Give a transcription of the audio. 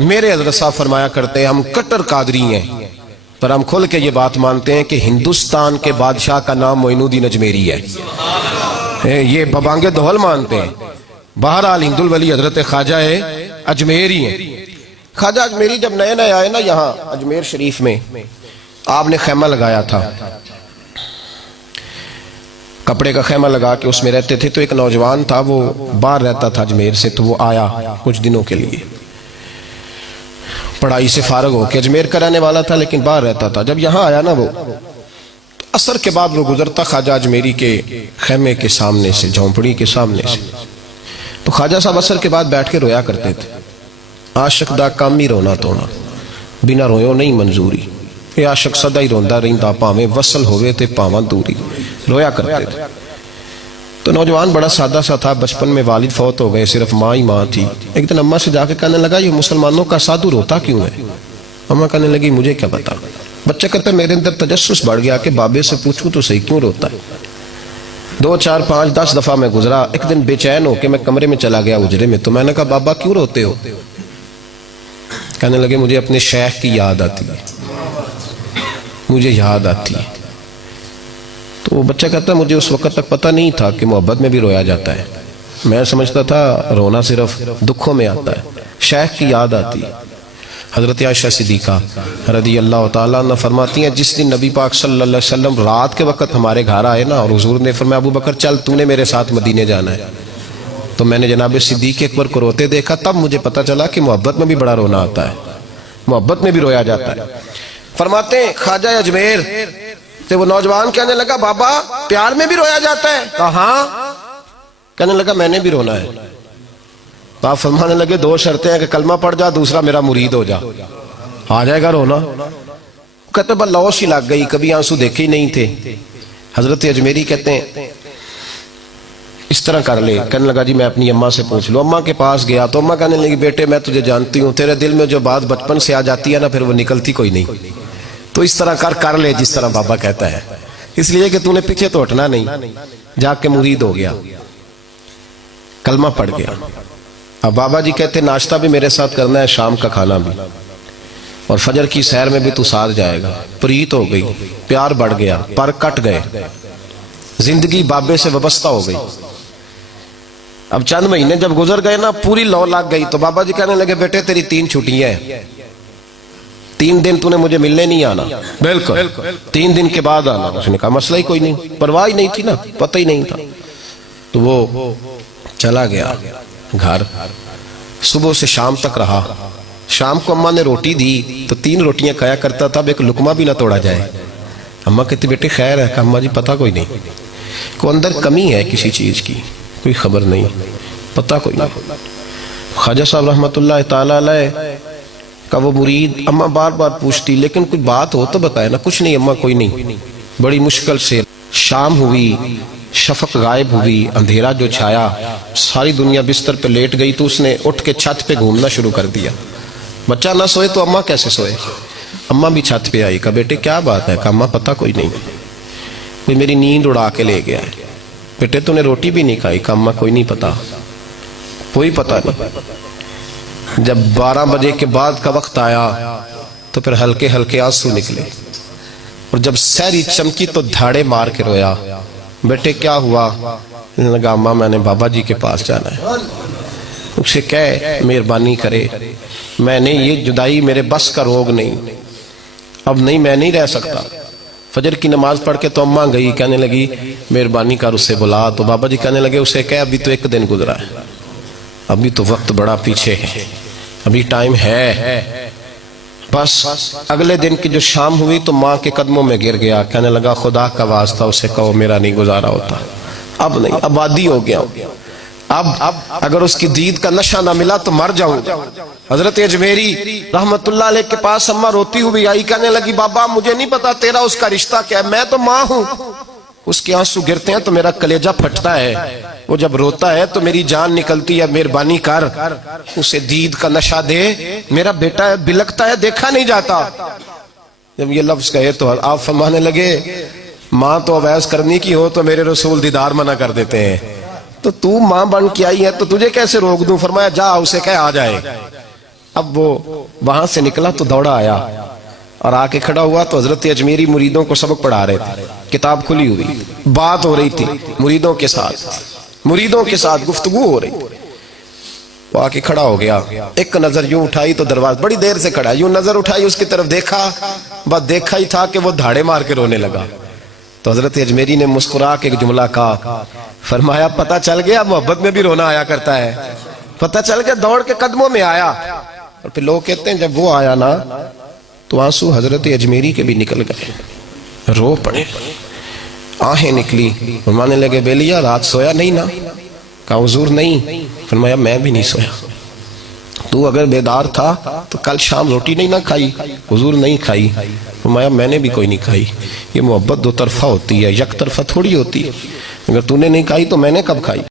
میرے حضرت صاحب فرمایا کرتے ہیں ہم کٹر قادری ہیں، پر ہم کھل کے یہ بات مانتے ہیں کہ ہندوستان کے بادشاہ کا نام معین الدین اجمیری ہے، یہ ببانگ دہل مانتے ہیں۔ بہرحال ہند الولی حضرت خواجہ اجمیری ہیں۔ خواجہ اجمیری جب نئے نئے آئے نا یہاں اجمیر شریف میں، آپ نے خیمہ لگایا تھا، کپڑے کا خیمہ لگا کے اس میں رہتے تھے۔ تو ایک نوجوان تھا، وہ باہر رہتا تھا اجمیر سے، تو وہ آیا کچھ دنوں کے لیے، پڑھائی سے فارغ ہو کے، اجمیر کا رہنے والا تھا لیکن باہر رہتا تھا۔ جب یہاں آیا نا وہ عصر کے بعد وہ گزرتا خواجہ اجمیری کے خیمے کے سامنے سے، جھونپڑی کے سامنے سے، تو خواجہ صاحب عصر کے بعد بیٹھ کے رویا کرتے تھے۔ عاشق دا کام ہی رونا تونا، بنا رویوں نہیں منظوری، یہ عاشق سدا ہی روندا رہندا، پاویں وصل ہوئے تے پاواں دوری، رویا کرتے تھے۔ تو نوجوان بڑا سادہ سا تھا، بچپن میں والد فوت ہو گئے، صرف ماں ہی ماں تھی۔ ایک دن اماں سے جا کے کہنے لگا یہ مسلمانوں کا سادھو روتا کیوں ہے؟ اماں کہنے لگی مجھے کیا پتا۔ بچہ کہتا ہے میرے اندر تجسس بڑھ گیا کہ بابے سے پوچھوں تو صحیح کیوں روتا ہے۔ 2 4 5 10 دفعہ میں گزرا، ایک دن بے چین ہو کے میں کمرے میں چلا گیا اجرے میں، تو میں نے کہا بابا کیوں روتے ہو؟ کہنے لگے مجھے اپنے شیخ کی یاد آتی ہے، مجھے یاد آتی ہے۔ تو وہ بچہ کہتا ہے مجھے اس وقت تک پتہ نہیں تھا کہ محبت میں بھی رویا جاتا ہے، میں سمجھتا تھا رونا صرف دکھوں میں آتا ہے، شیخ کی یاد آتی ہے۔ حضرت عائشہ صدیقہ رضی اللہ تعالیٰ عنہ فرماتی ہیں جس دن نبی پاک صلی اللہ علیہ وسلم رات کے وقت ہمارے گھر آئے نا، اور حضور نے فرمایا ابو بکر چل تو نے میرے ساتھ مدینے جانا ہے، تو میں نے جناب صدیق اکبر کو روتے دیکھا، تب مجھے پتا چلا کہ محبت میں بھی بڑا رونا آتا ہے، محبت میں بھی رویا جاتا ہے۔ فرماتے ہیں خواجہ اجمیر تو وہ نوجوان کہنے لگا بابا پیار میں بھی رویا جاتا ہے؟ کہا ہاں۔ کہنے لگا میں نے بھی رونا ہے۔ تو آپ فرمانے لگے 2 شرطیں ہیں کہ کلمہ پڑھ جا، دوسرا میرا مرید ہو جا، آ جائے گا رونا۔ کہتے بس لوش ہی لگ گئی، کبھی آنسو دیکھے ہی نہیں تھے۔ حضرت اجمیری کہتے ہیں اس طرح کر لے۔ کہنے لگا جی میں اپنی اماں سے پوچھ لوں۔ اماں کے پاس گیا تو اماں کہنے لگی بیٹے میں تجھے جانتی ہوں، تیرے دل میں جو بات بچپن سے آ جاتی ہے نا پھر وہ نکلتی کوئی نہیں، تو اس طرح کر لے جس طرح بابا کہتا ہے، اس لیے کہ تو نے پیچھے تو ہٹنا نہیں۔ جا کے مرید ہو گیا، کلمہ پڑھ گیا۔ اب بابا جی کہتے ناشتہ بھی میرے ساتھ کرنا ہے، شام کا کھانا بھی، اور فجر کی سیر میں بھی تو ساتھ جائے گا۔ پریت ہو گئی، پیار بڑھ گیا، پر کٹ گئے، زندگی بابے سے وابستہ ہو گئی۔ اب چند مہینے جب گزر گئے نا پوری لو لگ گئی، تو بابا جی کہنے لگے بیٹے تیری 3 چھٹیاں ہیں، 3 دن تو نے مجھے ملنے نہیں آنا، بالکل 3 دن کے بعد آنا۔ اس نے کہا مسئلہ ہی کوئی نہیں، پرواہ ہی نہیں تھی نا، پتہ ہی نہیں تھا۔ تو وہ چلا گیا گھر، صبح سے شام تک رہا۔ شام کو اماں نے روٹی دی تو 3 روٹیاں کھایا کرتا تھا، اب ایک لقمہ بھی نہ توڑا جائے۔ اماں کہتی بیٹے خیر ہے؟ کہا اماں جی پتہ کوئی نہیں، کوئی اندر کمی ہے کسی چیز کی، کوئی خبر نہیں، پتہ کوئی نہیں۔ خواجہ صاحب رحمت اللہ تعالیٰ علیہ کا وہ مرید اماں بار بار پوچھتی لیکن کوئی بات ہو تو بتائے نا، کچھ نہیں اماں کوئی نہیں۔ بڑی مشکل سے شام ہوئی، شفق غائب ہوئی، اندھیرا جو چھایا، ساری دنیا بستر پہ لیٹ گئی، تو اس نے اٹھ کے چھت پہ گھومنا شروع کر دیا۔ بچہ نہ سوئے تو اماں کیسے سوئے؟ اماں بھی چھت پہ آئی، کہا بیٹے کیا بات ہے؟ کہا اماں پتہ کوئی نہیں، کوئی میری نیند اڑا کے لے گیا ہے۔ بیٹے تو نے روٹی بھی نہیں کھائی؟ کہا اماں کوئی نہیں پتا، کوئی پتہ نہیں۔ جب 12 بجے کے بعد کا وقت آیا تو پھر ہلکے ہلکے آنسو نکلے، اور جب سحری چمکی تو دھاڑے مار کے رویا۔ بیٹے کیا ہوا؟ لگا اماں میں نے بابا جی کے پاس جانا ہے، اسے کہے مہربانی کرے، میں نے یہ جدائی میرے بس کا روگ نہیں، اب نہیں میں نہیں رہ سکتا۔ فجر کی نماز پڑھ کے تو اماں گئی، کہنے لگی مہربانی کر اسے بلا۔ تو بابا جی کہنے لگے اسے کہے ابھی تو 1 دن گزرا ہے، ابھی تو وقت بڑا پیچھے ہے، ابھی ٹائم ہے۔ بس اگلے دن کی جو شام ہوئی تو ماں کے قدموں میں گر گیا، کہنے لگا خدا کا واسطہ اسے کہو میرا نہیں گزارا ہوتا، اب نہیں، اب عادی ہو گیا، اب اگر اس کی دید کا نشہ نہ ملا تو مر جاؤں۔ حضرت اجمیری رحمت اللہ علیہ کے پاس اماں روتی ہوئی آئی، کہنے لگی بابا مجھے نہیں پتا تیرا اس کا رشتہ کیا ہے، میں تو ماں ہوں۔ اس کے آنسو گرتے ہیں تو میرا کلیجہ پھٹتا ہے، وہ جب روتا ہے تو میری جان نکلتی ہے، مہربانی کر اسے دید کا نشہ دے، میرا بیٹا ہے بلکتا ہے دیکھا نہیں جاتا۔ جب یہ لفظ کہے تو آپ فرمانے لگے ماں تو عویز کرنی کی ہو تو میرے رسول دیدار منع کر دیتے ہیں، تو ماں بن کے آئی ہے تو تجھے کیسے روک دوں؟ فرمایا جا اسے کہے آ جائے، اب وہ وہاں سے نکلا تو دوڑا آیا اور آ کے کھڑا ہوا تو حضرت اجمیری مریدوں کو سبق پڑھا رہے تھے، کتاب کھلی ہوئی، بات ہو رہی تھی مریدوں کے ساتھ گفتگو ہو رہی۔ وہ آ کے کھڑا ہو گیا، ایک نظر یوں اٹھائی تو دروازہ، بڑی دیر سے کھڑا، یوں نظر اٹھائی اس کی طرف دیکھا، بس دیکھا ہی تھا کہ وہ دھاڑے مار کے رونے لگا۔ تو حضرت اجمیری نے مسکرا کے ایک جملہ کہا، فرمایا پتہ چل گیا محبت میں بھی رونا آیا کرتا ہے، پتہ چل گیا، دوڑ کے قدموں میں آیا۔ اور پھر لوگ کہتے ہیں جب وہ آیا نا تو آنسو حضرت اجمیری کے بھی نکل گئے، رو پڑے، آہیں نکلی، فرمانے لگے بیلیا رات سویا نہیں نا؟ کہا حضور نہیں۔ فرمایا میں بھی نہیں سویا، تو اگر بیدار تھا تو کل شام روٹی نہیں نہ کھائی؟ حضور نہیں کھائی۔ فرمایا میں نے بھی کوئی نہیں کھائی، یہ محبت دو طرفہ ہوتی ہے، یک طرفہ تھوڑی ہوتی ہے، اگر تو نے نہیں کھائی تو میں نے کب کھائی؟